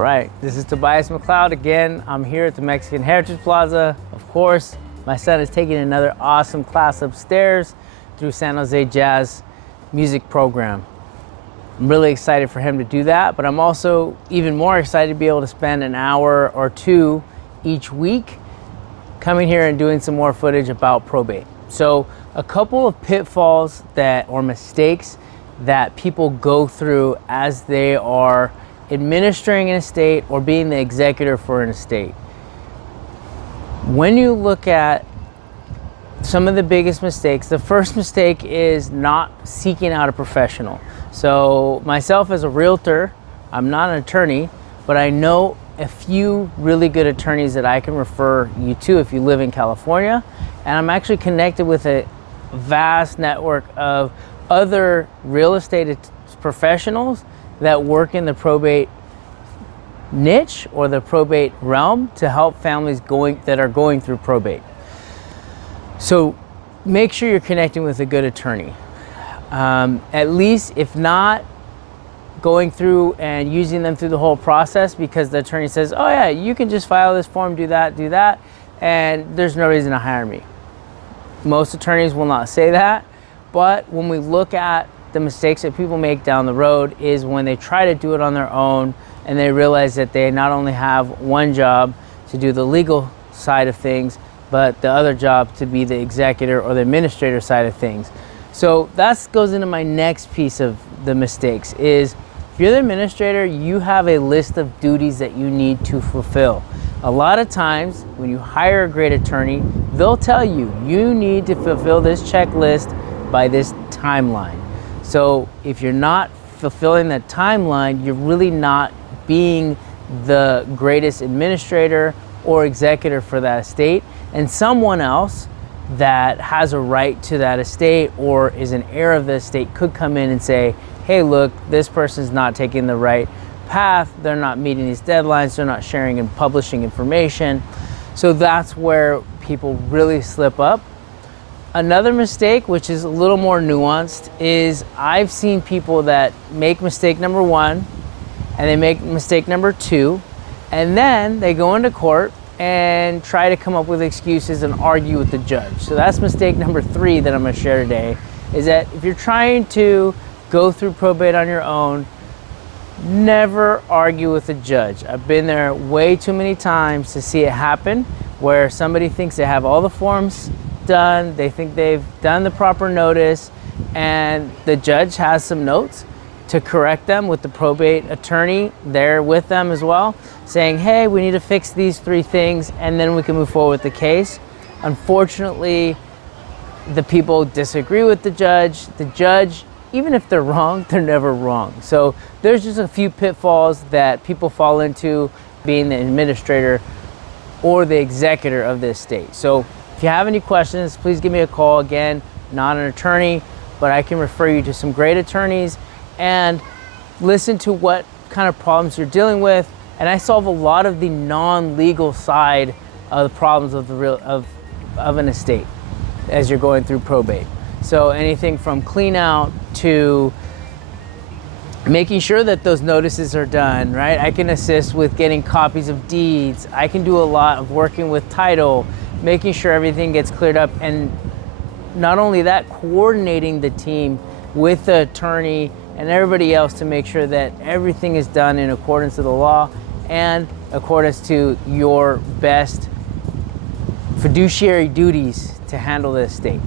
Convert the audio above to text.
All right, this is Tobias McLeod again. I'm here at the Mexican Heritage Plaza. Of course, my son is taking another awesome class upstairs through San Jose Jazz music program. I'm really excited for him to do that, but I'm also even more excited to be able to spend an hour or two each week coming here and doing some more footage about probate. So a couple of pitfalls or mistakes that people go through as they are administering an estate or being the executor for an estate. When you look at some of the biggest mistakes, the first mistake is not seeking out a professional. So myself as a realtor, I'm not an attorney, but I know a few really good attorneys that I can refer you to if you live in California. And I'm actually connected with a vast network of other real estate professionals that work in the probate niche or the probate realm to help families that are going through probate. So make sure you're connecting with a good attorney. At least if not going through and using them through the whole process because the attorney says, oh yeah, you can just file this form, do that, and there's no reason to hire me. Most attorneys will not say that, but when we look at the mistakes that people make down the road is when they try to do it on their own and they realize that they not only have one job to do the legal side of things, but the other job to be the executor or the administrator side of things. So that goes into my next piece of the mistakes is if you're the administrator, you have a list of duties that you need to fulfill. A lot of times when you hire a great attorney, they'll tell you, you need to fulfill this checklist by this timeline. So if you're not fulfilling that timeline, you're really not being the greatest administrator or executor for that estate, and someone else that has a right to that estate or is an heir of the estate could come in and say, hey, look, this person's not taking the right path, they're not meeting these deadlines, they're not sharing and publishing information. So that's where people really slip up. Another mistake, which is a little more nuanced, is I've seen people that make mistake number one and they make mistake number two, and then they go into court and try to come up with excuses and argue with the judge. So that's mistake number three that I'm gonna share today, is that if you're trying to go through probate on your own, never argue with the judge. I've been there way too many times to see it happen where somebody thinks they have all the forms done, they think they've done the proper notice, and the judge has some notes to correct them with the probate attorney there with them as well, saying, hey, we need to fix these three things and then we can move forward with the case. Unfortunately, the people disagree with the judge. The judge, even if they're wrong, they're never wrong. So there's just a few pitfalls that people fall into being the administrator or the executor of the estate. So if you have any questions, please give me a call. Again, not an attorney, but I can refer you to some great attorneys and listen to what kind of problems you're dealing with. And I solve a lot of the non-legal side of the problems of an estate as you're going through probate. So anything from clean out to making sure that those notices are done, right? I can assist with getting copies of deeds. I can do a lot of working with title, making sure everything gets cleared up, and not only that, coordinating the team with the attorney and everybody else to make sure that everything is done in accordance to the law and accordance to your best fiduciary duties to handle the estate.